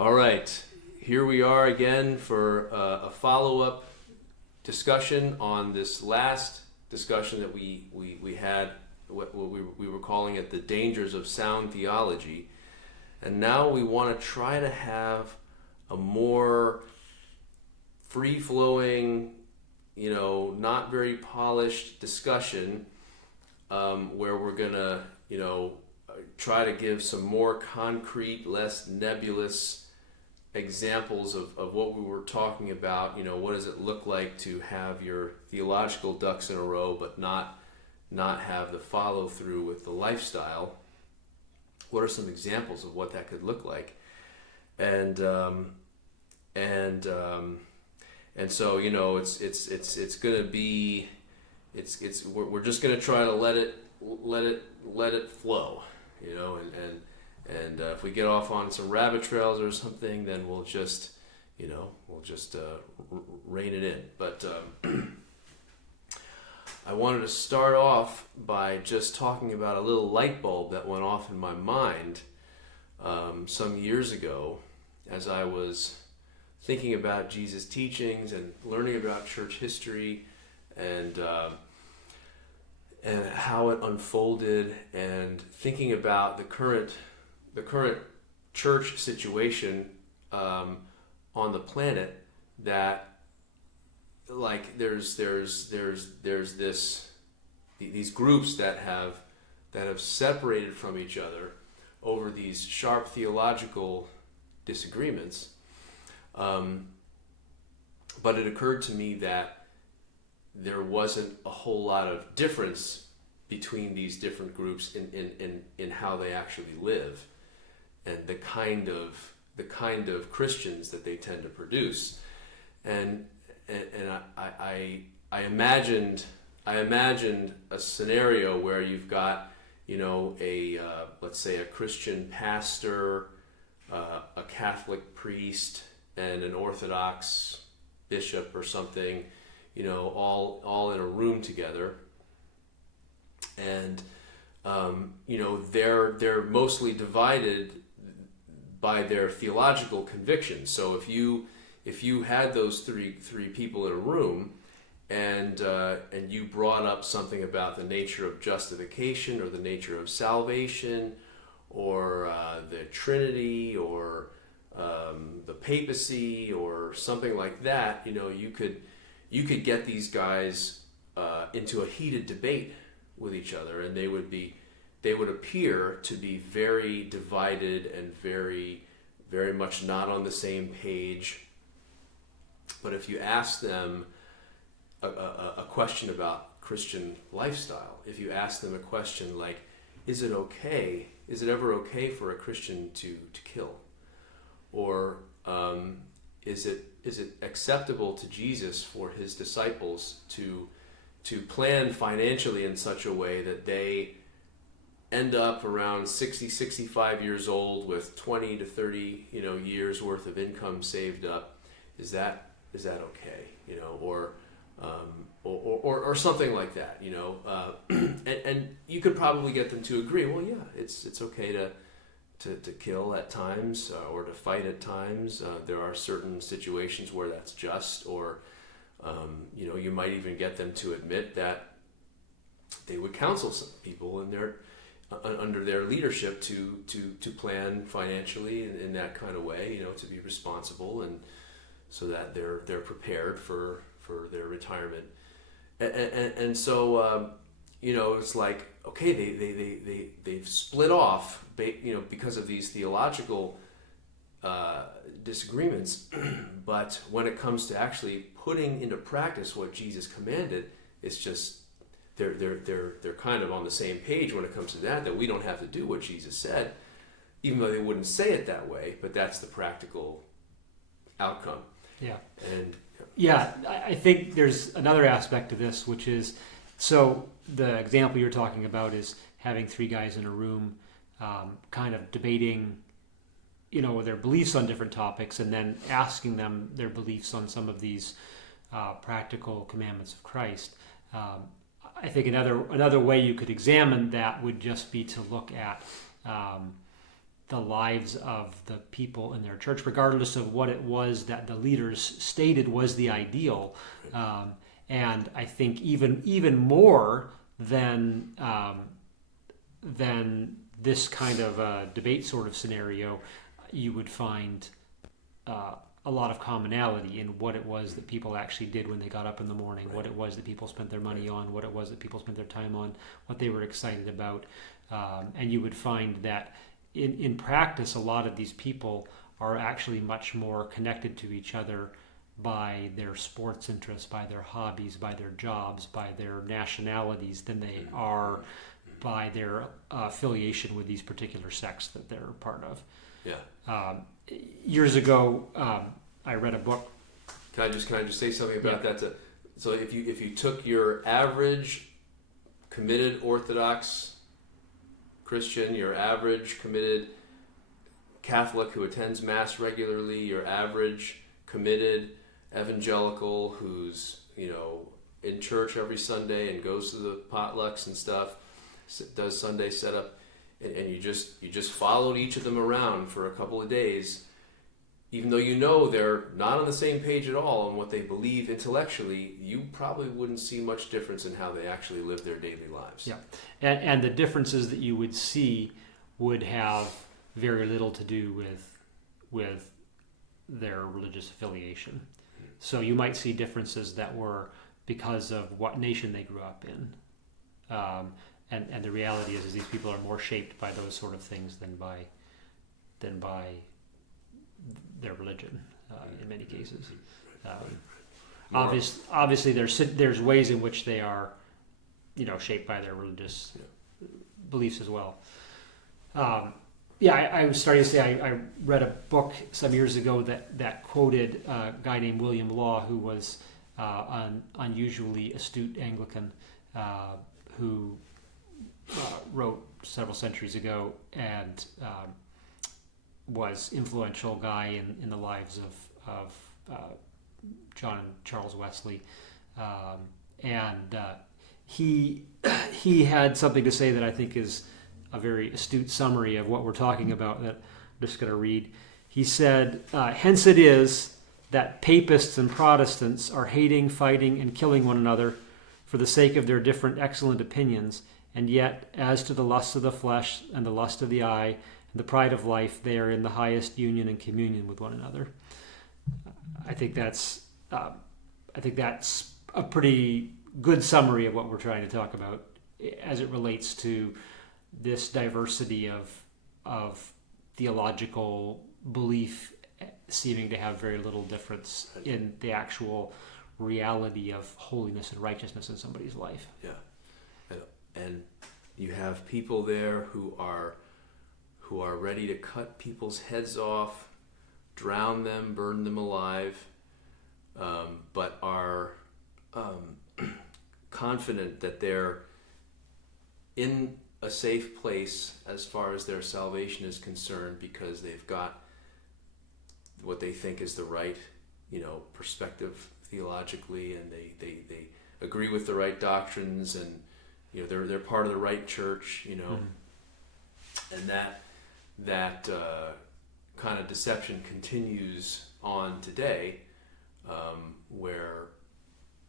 All right, here we are again for a follow-up discussion on this last discussion that we had, what we were calling it the dangers of sound theology. And now we want to try to have a more free-flowing, not very polished discussion where we're going to, try to give some more concrete, less nebulous examples of what we were talking about. What does it look like to have your theological ducks in a row but not have the follow-through with the lifestyle? What are some examples of what that could look like? And so it's going to be we're just going to try to let it flow, and if we get off on some rabbit trails or something, then we'll just rein it in. But I wanted to start off by just talking about a little light bulb that went off in my mind some years ago as I was thinking about Jesus' teachings and learning about church history and how it unfolded, and thinking about the current church situation on the planet. That there's these groups that have separated from each other over these sharp theological disagreements. But it occurred to me that there wasn't a whole lot of difference between these different groups in how they actually live and the kind of Christians that they tend to produce. And I imagined a scenario where you've got let's say a Christian pastor, a Catholic priest, and an Orthodox bishop or something, all in a room together, and they're mostly divided by their theological convictions. So if you had those three people in a room, and you brought up something about the nature of justification or the nature of salvation or the Trinity or the papacy or something like that, you could get these guys into a heated debate with each other, and they would appear to be very divided and very, very much not on the same page. But if you ask them a question about Christian lifestyle, if you ask them a question like, is it ever okay for a Christian to kill? Or is it acceptable to Jesus for his disciples to plan financially in such a way that they end up around 60, 65 years old with 20 to 30 years worth of income saved up? Is that okay? Or something like that, and you could probably get them to agree, well, yeah, it's okay to kill at times or to fight at times. There are certain situations where that's just, or you might even get them to admit that they would counsel some people under their leadership to plan financially in that kind of way, to be responsible, and so that they're prepared for their retirement. And so it's like, okay, they've split off, because of these theological disagreements. But when it comes to actually putting into practice what Jesus commanded, it's just they're kind of on the same page when it comes to that we don't have to do what Jesus said, even though they wouldn't say it that way. But that's the practical outcome. Yeah. And yeah, I think there's another aspect to this, which is, so the example you're talking about is having three guys in a room, kind of debating, their beliefs on different topics, and then asking them their beliefs on some of these practical commandments of Christ. I think another way you could examine that would just be to look at the lives of the people in their church, regardless of what it was that the leaders stated was the ideal. And I think even more than this kind of debate sort of scenario, you would find a lot of commonality in what it was that people actually did when they got up in the morning, what it was that people spent their money on, what it was that people spent their time on, what they were excited about. And you would find that in practice, a lot of these people are actually much more connected to each other by their sports interests, by their hobbies, by their jobs, by their nationalities than they are by their affiliation with these particular sects that they're part of. Yeah. Years ago, I read a book. Can I just say something about that? So if you took your average committed Orthodox Christian, your average committed Catholic who attends Mass regularly, your average committed evangelical who's in church every Sunday and goes to the potlucks and stuff, does Sunday setup, and you just followed each of them around for a couple of days, even though they're not on the same page at all on what they believe intellectually, you probably wouldn't see much difference in how they actually live their daily lives. Yeah, and the differences that you would see would have very little to do with their religious affiliation. So you might see differences that were because of what nation they grew up in. And the reality is these people are more shaped by those sort of things than by their religion in many cases. Obviously, there's ways in which they are, shaped by their religious beliefs as well. I was starting to say I read a book some years ago that quoted a guy named William Law, who was an unusually astute Anglican who wrote several centuries ago and was influential guy in the lives of John and Charles Wesley, and he had something to say that I think is a very astute summary of what we're talking about that I'm just going to read. He said, "Hence it is that papists and Protestants are hating, fighting, and killing one another for the sake of their different excellent opinions, and yet as to the lust of the flesh and the lust of the eye and the pride of life, they are in the highest union and communion with one another." I think that's a pretty good summary of what we're trying to talk about as it relates to this diversity of theological belief seeming to have very little difference in the actual reality of holiness and righteousness in somebody's life. Yeah, and you have people there who are ready to cut people's heads off, drown them, burn them alive, but are confident that they're in a safe place as far as their salvation is concerned because they've got what they think is the right, perspective theologically, and they agree with the right doctrines, and they're part of the right church, and that kind of deception continues on today, where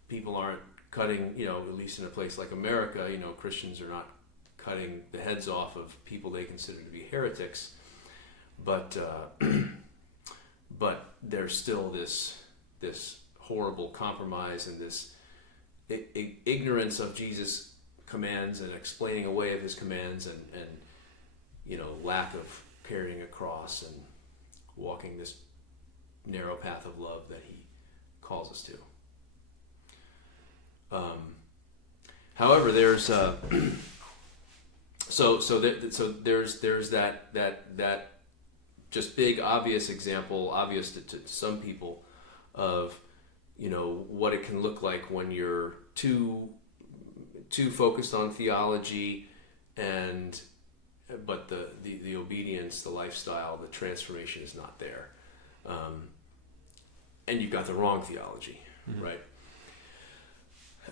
people aren't cutting, at least in a place like America, Christians are not cutting the heads off of people they consider to be heretics, but there's still this horrible compromise and this ignorance of Jesus' commands and explaining away of his commands, and lack of carrying a cross and walking this narrow path of love that he calls us to. However, there's there's that just big obvious example, obvious to some people, of what it can look like when you're too focused on theology, but the obedience, the lifestyle, the transformation is not there, and you've got the wrong theology, right?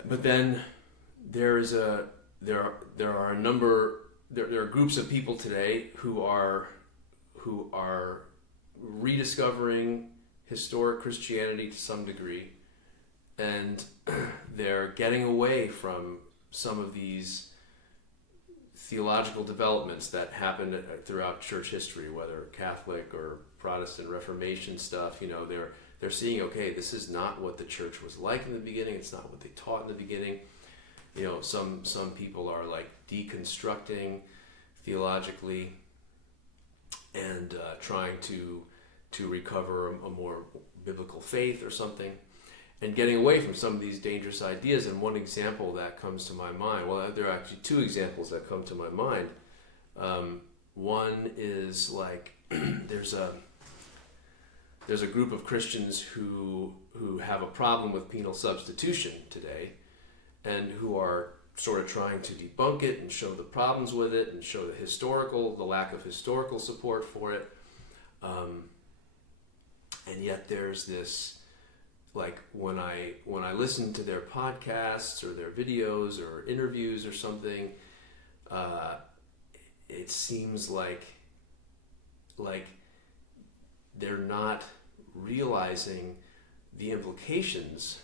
But then there are groups of people today who are who are rediscovering historic Christianity to some degree, and they're getting away from some of these theological developments that happened throughout church history, whether Catholic or Protestant Reformation stuff. They're seeing, okay, this is not what the church was like in the beginning. It's not what they taught in the beginning. Some people are like deconstructing theologically and trying to recover a more biblical faith or something, and getting away from some of these dangerous ideas. And one example that comes to my mind, well, there are actually two examples that come to my mind. One is like there's a group of Christians who have a problem with penal substitution today, and who are sort of trying to debunk it and show the problems with it and show the lack of historical support for it. And yet there's this, like, when I listen to their podcasts or their videos or interviews or something, it seems like they're not realizing the implications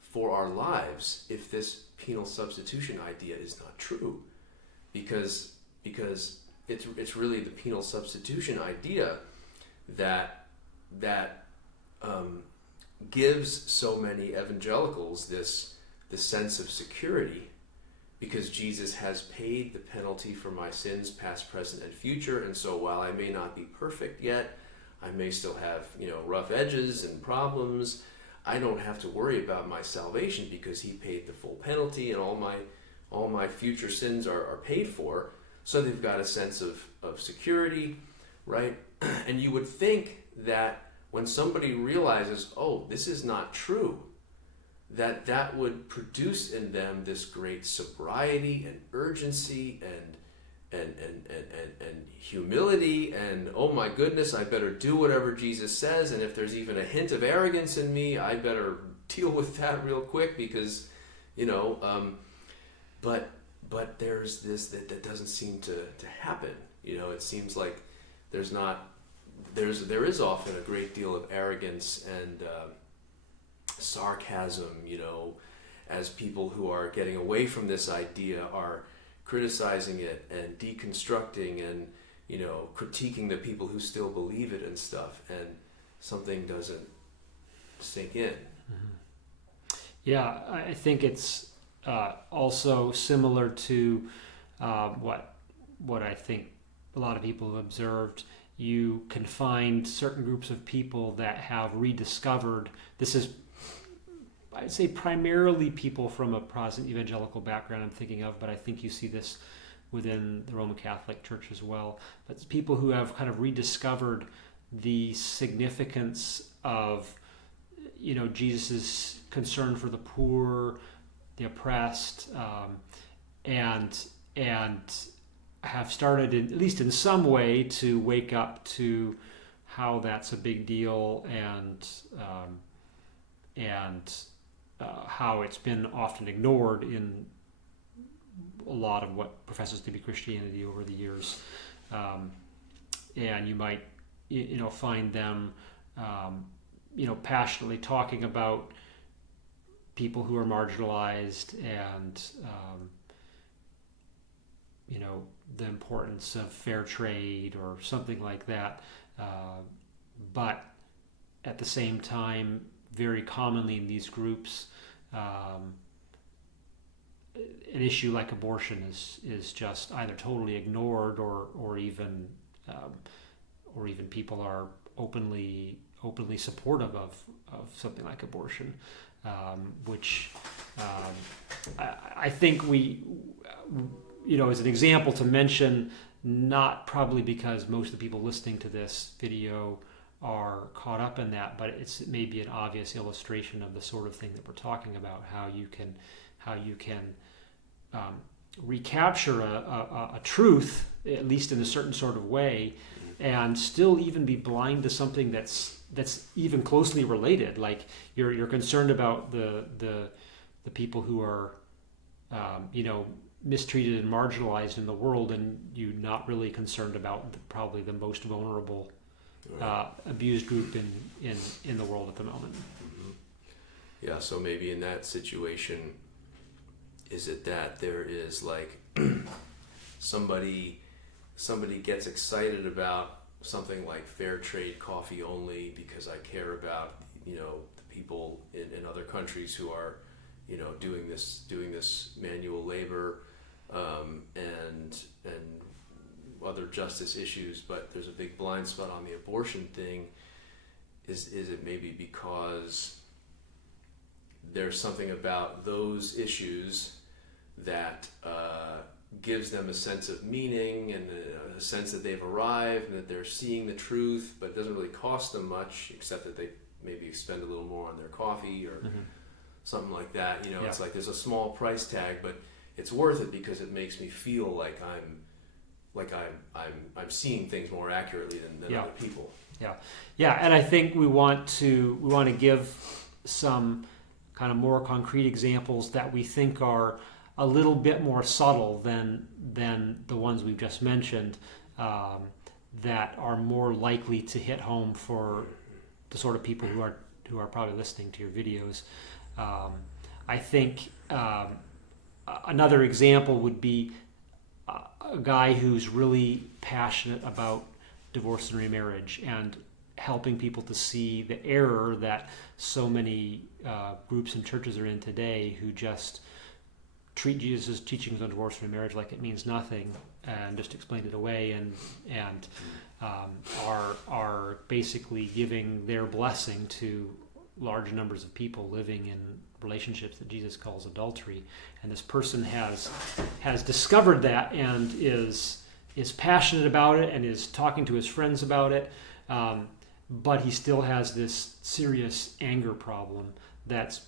for our lives if this penal substitution idea is not true, because it's really the penal substitution idea that gives so many evangelicals this sense of security, because Jesus has paid the penalty for my sins, past, present, and future. And so while I may not be perfect yet, I may still have rough edges and problems, I don't have to worry about my salvation because he paid the full penalty, and all my future sins are paid for. So they've got a sense of security, right? And you would think that when somebody realizes, oh, this is not true, that would produce in them this great sobriety and urgency and humility, and oh my goodness, I better do whatever Jesus says, and if there's even a hint of arrogance in me, I better deal with that real quick, because but there's this that doesn't seem to happen. It seems like there is often a great deal of arrogance and sarcasm, as people who are getting away from this idea are criticizing it and deconstructing and critiquing the people who still believe it and stuff, and something doesn't sink in. Mm-hmm. Yeah, I think it's also similar to what I think a lot of people have observed. You can find certain groups of people that have rediscovered, this is, I'd say, primarily people from a Protestant evangelical background I'm thinking of, but I think you see this within the Roman Catholic Church as well. But it's people who have kind of rediscovered the significance of, Jesus's concern for the poor, the oppressed, and have started, at least in some way, to wake up to how that's a big deal, and how it's been often ignored in a lot of what professes to be Christianity over the years. And you might, find them, passionately talking about people who are marginalized, and the importance of fair trade or something like that. But at the same time, very commonly in these groups, an issue like abortion is just either totally ignored, or even people are openly supportive of something like abortion, which I think we as an example to mention, not probably because most of the people listening to this video are caught up in that, but it's maybe an obvious illustration of the sort of thing that we're talking about, how you can recapture a truth, at least in a certain sort of way, and still even be blind to something that's even closely related. Like you're concerned about the people who are mistreated and marginalized in the world, and you're not really concerned about probably the most vulnerable, abused group in the world at the moment. Mm-hmm. Yeah, so maybe in that situation, is it that there is like somebody gets excited about something like fair trade coffee only because I care about, the people in other countries who are, doing this manual labor, and other justice issues, but there's a big blind spot on the abortion thing. Is it maybe because there's something about those issues that gives them a sense of meaning and a sense that they've arrived and that they're seeing the truth, but it doesn't really cost them much except that they maybe spend a little more on their coffee or something like that. It's like there's a small price tag, but it's worth it because it makes me feel like I'm seeing things more accurately than other people. Yeah, and I think we want to give some kind of more concrete examples that we think are a little bit more subtle than the ones we've just mentioned, that are more likely to hit home for the sort of people who are probably listening to your videos. I think another example would be a guy who's really passionate about divorce and remarriage and helping people to see the error that so many groups and churches are in today, who just treat Jesus' teachings on divorce and remarriage like it means nothing and just explain it away, and are basically giving their blessing to large numbers of people living in relationships that Jesus calls adultery. And this person has discovered that and is passionate about it and is talking to his friends about it, but he still has this serious anger problem that's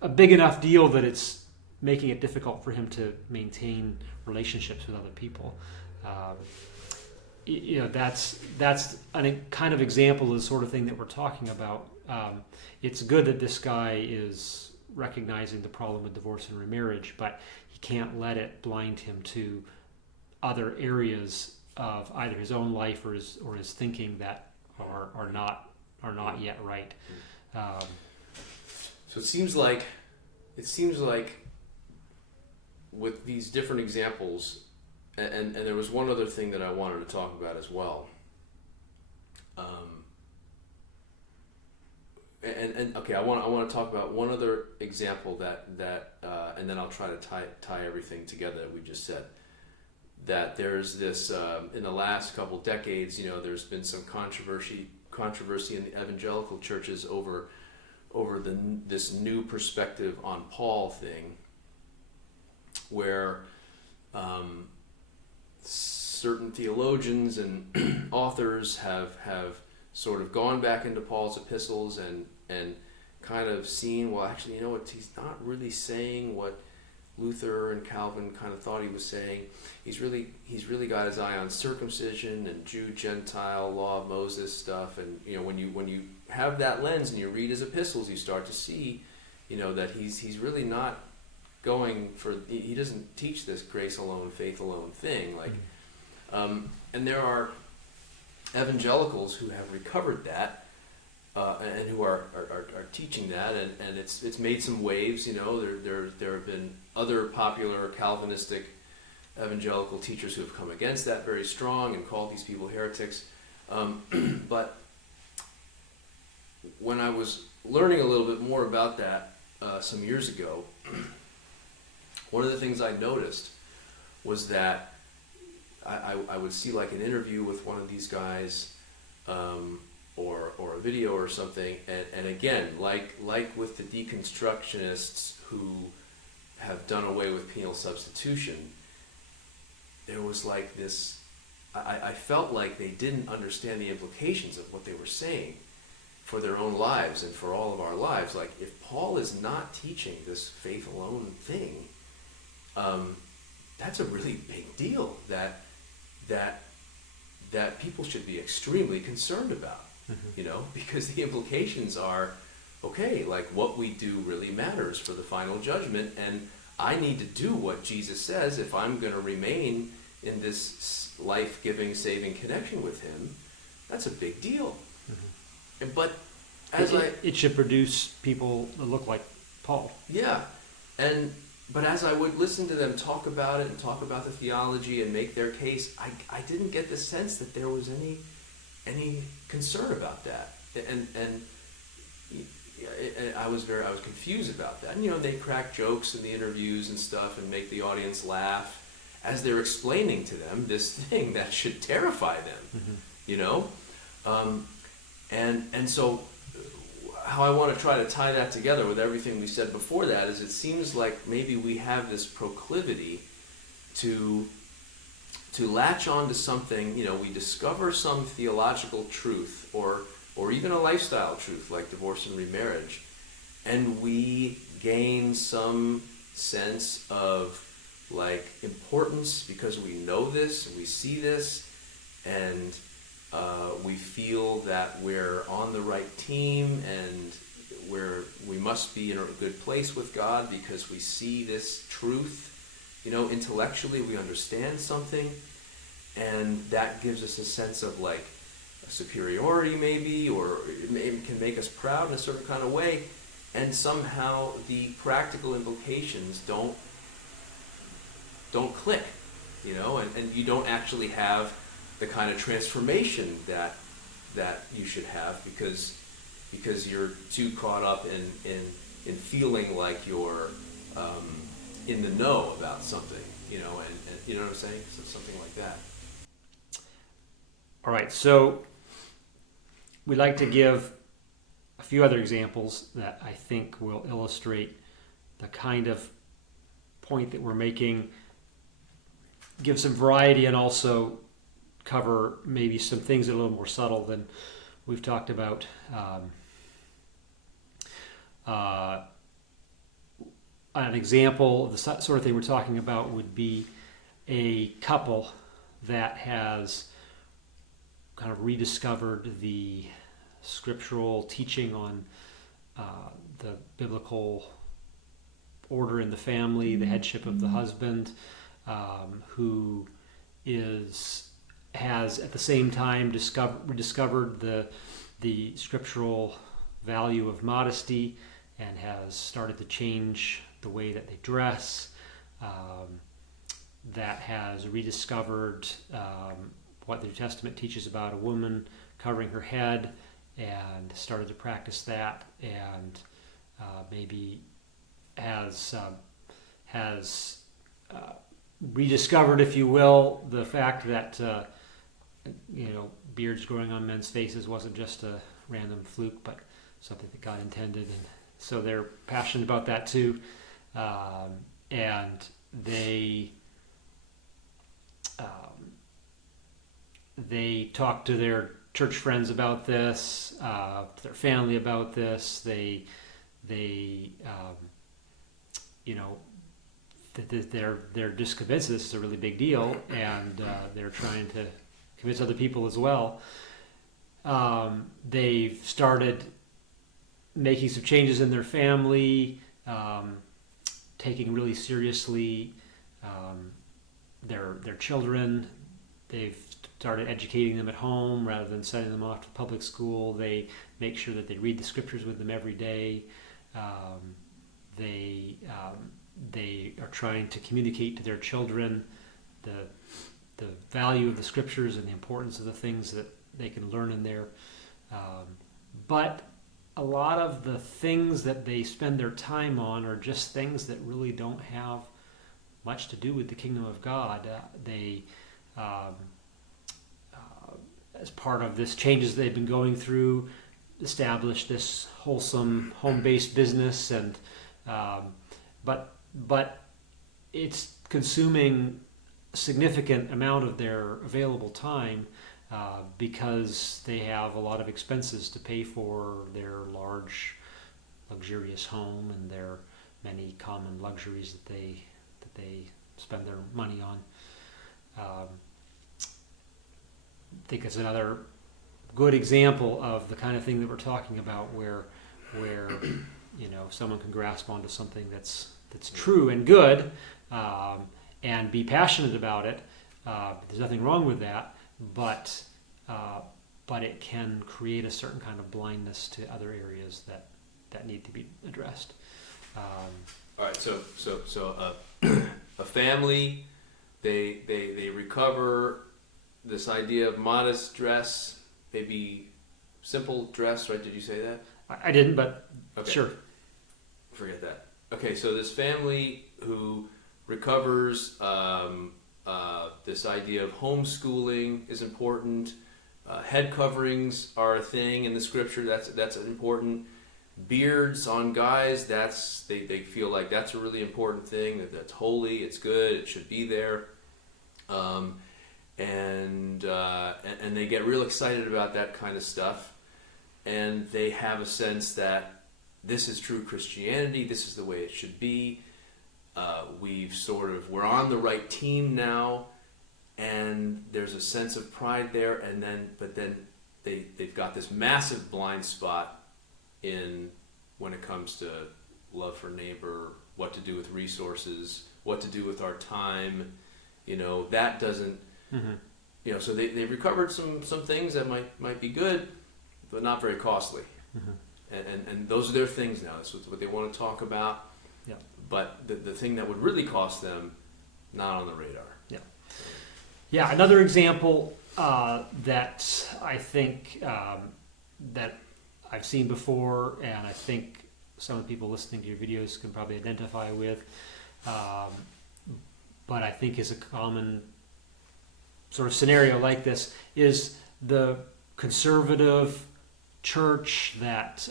a big enough deal that it's making it difficult for him to maintain relationships with other people. That's a kind of example of the sort of thing that we're talking about. It's good that this guy is recognizing the problem with divorce and remarriage, but he can't let it blind him to other areas of either his own life or his thinking that are not yet right. So it seems like with these different examples, and there was one other thing that I wanted to talk about as well. Okay, I want to talk about one other example that and then I'll try to tie everything together that we just said. That there's this in the last couple decades, there's been some controversy in the evangelical churches over this new perspective on Paul thing, where certain theologians and authors have sort of gone back into Paul's epistles and kind of seen, well, actually, he's not really saying what Luther and Calvin kind of thought he was saying. He's really got his eye on circumcision and Jew, Gentile, law of Moses stuff. And when you have that lens and you read his epistles, you start to see, that he's really not going for. He doesn't teach this grace alone, faith alone thing. And there are evangelicals who have recovered that and who are teaching that, and it's made some waves. There have been other popular Calvinistic evangelical teachers who have come against that very strong and called these people heretics. But when I was learning a little bit more about that some years ago, one of the things I noticed was that I would see like an interview with one of these guys, or a video or something, and again, like with the deconstructionists who have done away with penal substitution, there was like this, I felt like they didn't understand the implications of what they were saying for their own lives and for all of our lives. Like, if Paul is not teaching this faith alone thing, that's a really big deal that people should be extremely concerned about, because the implications are, okay, like what we do really matters for the final judgment, and I need to do what Jesus says if I'm going to remain in this life-giving, saving connection with him. That's a big deal. But it should produce people that look like Paul. Yeah, but as I would listen to them talk about it and talk about the theology and make their case, I didn't get the sense that there was any concern about that, and I was confused about that. And they crack jokes in the interviews and stuff and make the audience laugh as they're explaining to them this thing that should terrify them, and so how I want to try to tie that together with everything we said before that is it seems like maybe we have this proclivity to latch on to something, we discover some theological truth or even a lifestyle truth like divorce and remarriage, and we gain some sense of like importance because we know this and we see this, and we feel that we're on the right team and we must be in a good place with God because we see this truth. Intellectually we understand something, and that gives us a sense of like a superiority maybe, or it can make us proud in a certain kind of way, and somehow the practical implications don't click, and you don't actually have the kind of transformation that you should have because you're too caught up in feeling like you're in the know about something, and you know what I'm saying? So something like that. All right, so we'd like to give a few other examples that I think will illustrate the kind of point that we're making, give some variety, and also cover maybe some things that are a little more subtle than we've talked about. An example of the sort of thing we're talking about would be a couple that has kind of rediscovered the scriptural teaching on the biblical order in the family, the headship of the husband, who has at the same time rediscovered the scriptural value of modesty and has started to change the way that they dress, that has rediscovered what the New Testament teaches about a woman covering her head and started to practice that, and maybe has rediscovered, if you will, the fact that beards growing on men's faces wasn't just a random fluke, but something that God intended, and so they're passionate about that too, and they talk to their church friends about this, their family about this. They're just convinced this is a really big deal, and they're trying to convince other people as well. They've started making some changes in their family, taking really seriously their children. They've started educating them at home rather than sending them off to public school. They make sure that they read the scriptures with them every day. They are trying to communicate to their children the value of the scriptures and the importance of the things that they can learn in there. But a lot of the things that they spend their time on are just things that really don't have much to do with the kingdom of God. As part of this changes they've been going through, established this wholesome home-based business, and but it's consuming a significant amount of their available time because they have a lot of expenses to pay for their large, luxurious home and their many common luxuries that they spend their money on. I think it's another good example of the kind of thing that we're talking about, where someone can grasp onto something that's that's true and good, and be passionate about it. There's nothing wrong with that, but it can create a certain kind of blindness to other areas that need to be addressed. All right, so a family, they recover this idea of modest dress, maybe simple dress, right? Did you say that? I didn't, but okay. Sure. Forget that. Okay, so this family who recovers this idea of homeschooling is important. Head coverings are a thing in the scripture. That's important. Beards on guys, they feel like that's a really important thing. That's holy. It's good. It should be there. And they get real excited about that kind of stuff, and they have a sense that this is true Christianity. This is the way it should be. We're on the right team now, and there's a sense of pride there. But then they've got this massive blind spot when it comes to love for neighbor, what to do with resources, what to do with our time. That doesn't. Mm-hmm. So they've recovered some things that might be good, but not very costly. Mm-hmm. And those are their things now. That's what they want to talk about. Yeah. But the thing that would really cost them, not on the radar. Yeah. Yeah. Another example that I think that I've seen before, and I think some of the people listening to your videos can probably identify with, but I think is a common sort of scenario like this, is the conservative church that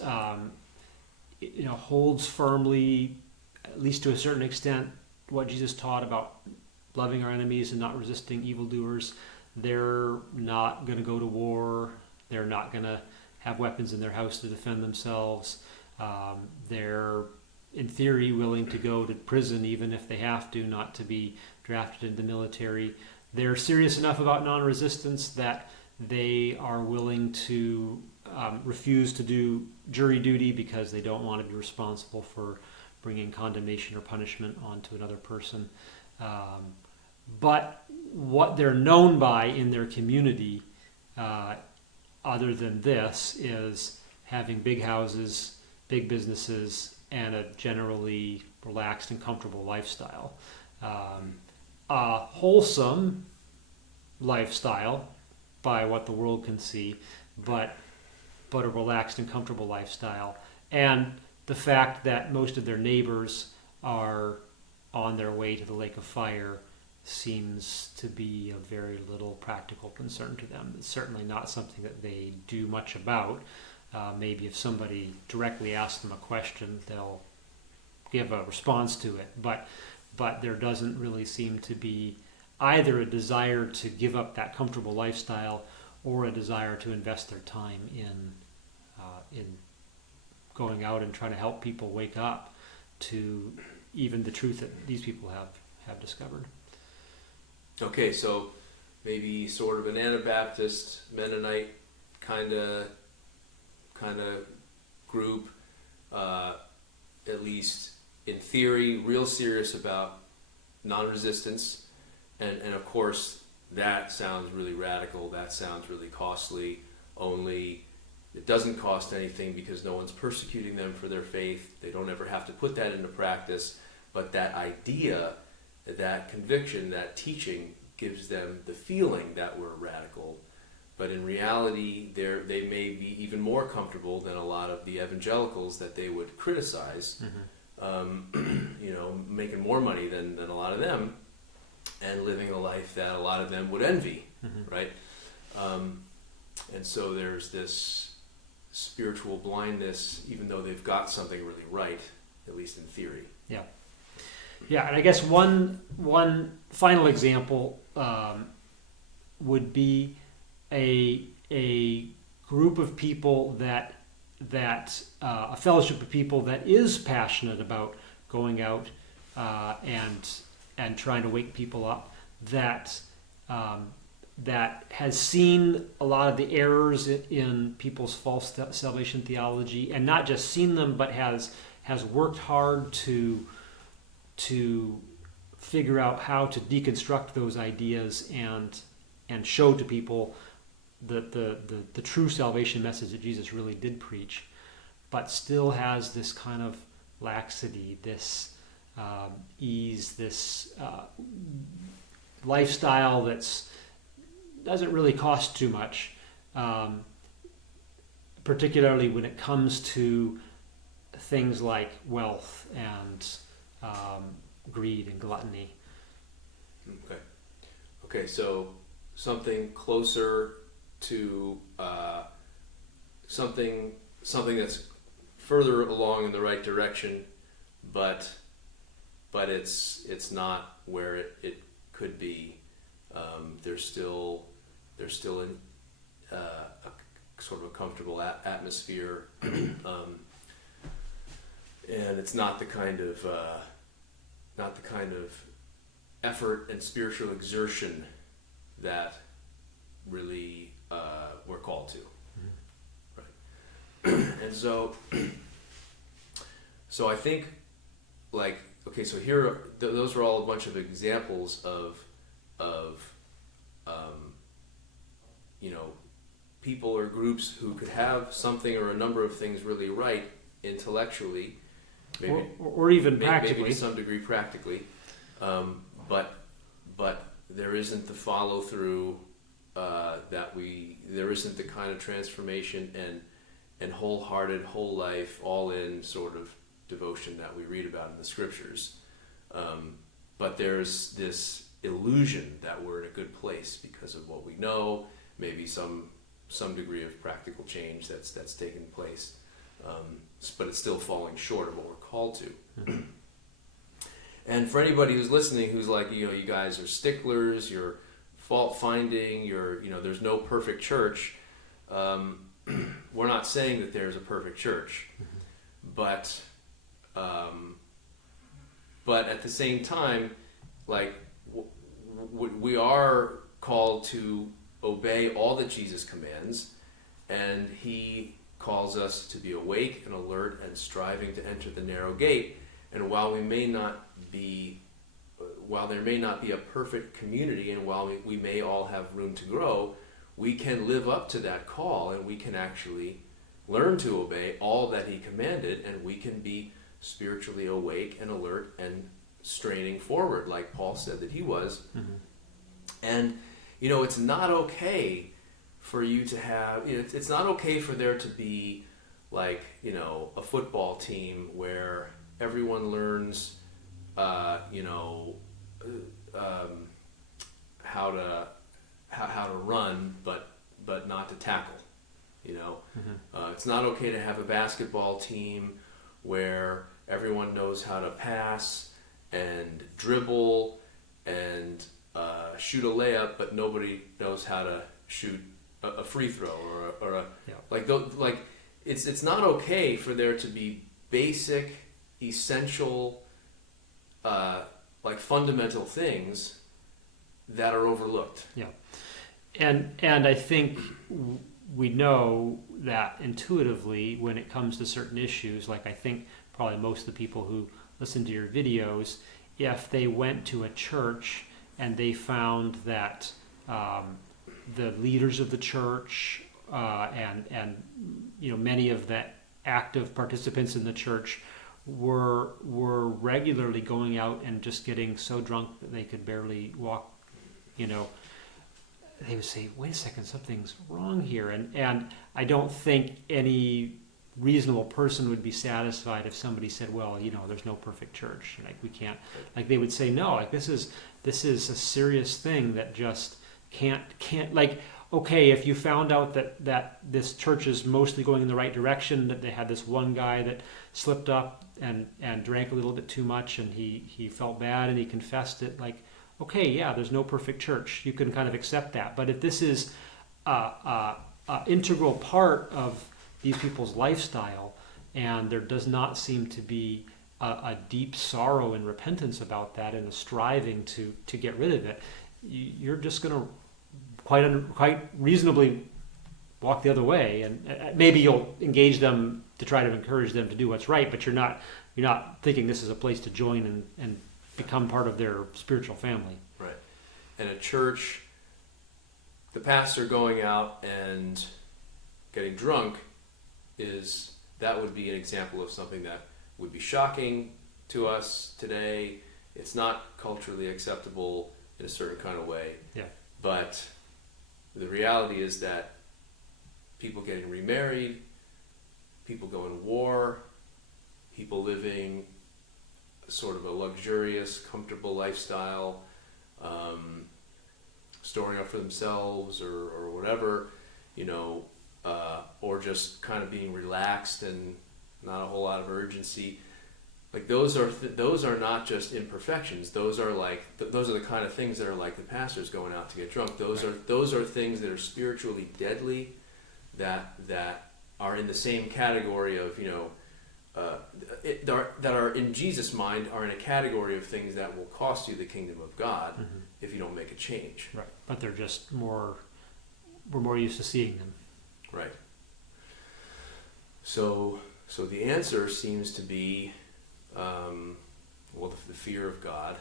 holds firmly, at least to a certain extent, what Jesus taught about loving our enemies and not resisting evildoers. They're not going to go to war. They're not going to have weapons in their house to defend themselves. They're, in theory, willing to go to prison even if they have to, not to be drafted into the military. They're serious enough about non-resistance that they are willing to refuse to do jury duty because they don't want to be responsible for bringing condemnation or punishment onto another person. But what they're known by in their community, other than this, is having big houses, big businesses, and a generally relaxed and comfortable lifestyle. A wholesome lifestyle by what the world can see, but a relaxed and comfortable lifestyle. And the fact that most of their neighbors are on their way to the lake of fire seems to be of very little practical concern to them. It's certainly not something that they do much about. Maybe if somebody directly asks them a question, they'll give a response to it. But there doesn't really seem to be either a desire to give up that comfortable lifestyle or a desire to invest their time in going out and trying to help people wake up to even the truth that these people have discovered. Okay, so maybe sort of an Anabaptist, Mennonite kind of group, at least in theory, real serious about non-resistance, and of course that sounds really radical. That sounds really costly. Only it doesn't cost anything because no one's persecuting them for their faith. They don't ever have to put that into practice. But that idea, that conviction, that teaching gives them the feeling that we're radical. But in reality, they may be even more comfortable than a lot of the evangelicals that they would criticize, making more money than a lot of them, and living a life that a lot of them would envy, right? And so there's this spiritual blindness, even though they've got something really right, at least in theory. Yeah. Yeah, and I guess one final example would be a group of people that a fellowship of people that is passionate about going out and trying to wake people up, that has seen a lot of the errors in people's false salvation theology, and not just seen them, but has worked hard to to figure out how to deconstruct those ideas and show to people the true salvation message that Jesus really did preach, but still has this kind of laxity, this ease, this lifestyle that's doesn't really cost too much, particularly when it comes to things like wealth and greed and gluttony. Okay, so something closer to something that's further along in the right direction, but it's not where it could be. There's still in a sort of a comfortable atmosphere, and it's not the kind of effort and spiritual exertion that really we're called to. Right? And so I think, like, okay, so here those are all a bunch of examples of people or groups who could have something or a number of things really right intellectually, maybe, or even practically, maybe to some degree practically, but there isn't the follow through there isn't the kind of transformation and wholehearted, whole life, all in sort of devotion that we read about in the scriptures. But there's this illusion that we're in a good place because of what we know, maybe some degree of practical change that's taken place, but it's still falling short of what we're called to. Mm-hmm. And for anybody who's listening, who's like, you guys are sticklers, you're fault finding, there's no perfect church. We're not saying that there's a perfect church, but at the same time, like, we are called to obey all that Jesus commands, and he calls us to be awake and alert and striving to enter the narrow gate. And while there may not be a perfect community, and while we may all have room to grow, we can live up to that call, and we can actually learn to obey all that he commanded, and we can be spiritually awake and alert and straining forward, like Paul said that he was. Mm-hmm. And it's not okay for you to have, it's not okay for there to be, like, a football team where everyone learns how to run, but not to tackle. Mm-hmm. It's not okay to have a basketball team where everyone knows how to pass and dribble and shoot a layup, but nobody knows how to shoot a free throw or a yeah. like it's not okay for there to be basic, essential, like fundamental things that are overlooked. Yeah, and I think we know that intuitively when it comes to certain issues. Like, I think probably most of the people who listen to your videos, if they went to a church and they found that the leaders of the church and many of the active participants in the church were regularly going out and just getting so drunk that they could barely walk, they would say, wait a second, something's wrong here. And I don't think any reasonable person would be satisfied if somebody said, well, there's no perfect church. Like, we can't, like, they would say, no, like, this is a serious thing that just can't, like, okay, if you found out that this church is mostly going in the right direction, that they had this one guy that slipped up and drank a little bit too much, and he felt bad and he confessed it, like, okay, yeah, there's no perfect church. You can kind of accept that. But if this is a integral part of these people's lifestyle, and there does not seem to be a deep sorrow and repentance about that, and a striving to get rid of it, you're just going to quite reasonably walk the other way. And maybe you'll engage them to try to encourage them to do what's right, but you're not thinking this is a place to join and become part of their spiritual family. Right. And a church, the pastor going out and getting drunk that would be an example of something that would be shocking to us today. It's not culturally acceptable in a certain kind of way. Yeah. But the reality is that people getting remarried, people going to war, people living sort of a luxurious, comfortable lifestyle, storing up for themselves or whatever, or just kind of being relaxed and not a whole lot of urgency. Like those are not just imperfections. Those are the kind of things that are like the pastor's going out to get drunk. Those are things that are spiritually deadly, that are in the same category of that are in Jesus' mind are in a category of things that will cost you the kingdom of God if you don't make a change. Right, but they're just we're more used to seeing them. Right. So the answer seems to be, the fear of God.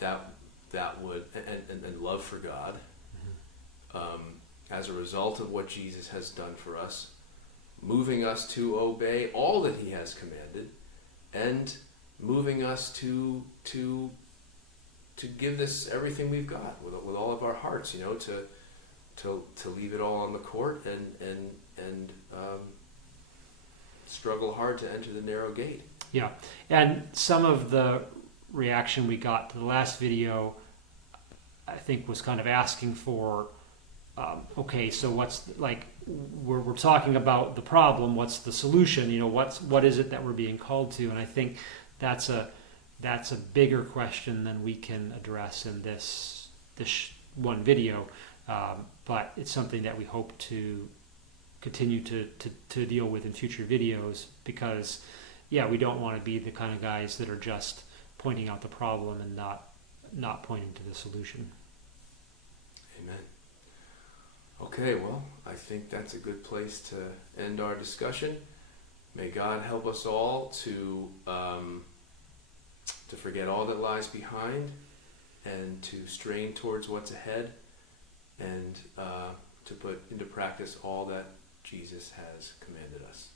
That would and love for God. As a result of what Jesus has done for us, moving us to obey all that He has commanded, and moving us to give this everything we've got with all of our hearts, to leave it all on the court and struggle hard to enter the narrow gate. Yeah, and some of the reaction we got to the last video, I think, was kind of asking for, okay, so what's we're talking about the problem, what's the solution? What is it that we're being called to? And I think that's a bigger question than we can address in this one video, but it's something that we hope to continue to deal with in future videos, because we don't want to be the kind of guys that are just pointing out the problem and not pointing to the solution. Amen. Okay, well, I think that's a good place to end our discussion. May God help us all to forget all that lies behind and to strain towards what's ahead, and to put into practice all that Jesus has commanded us.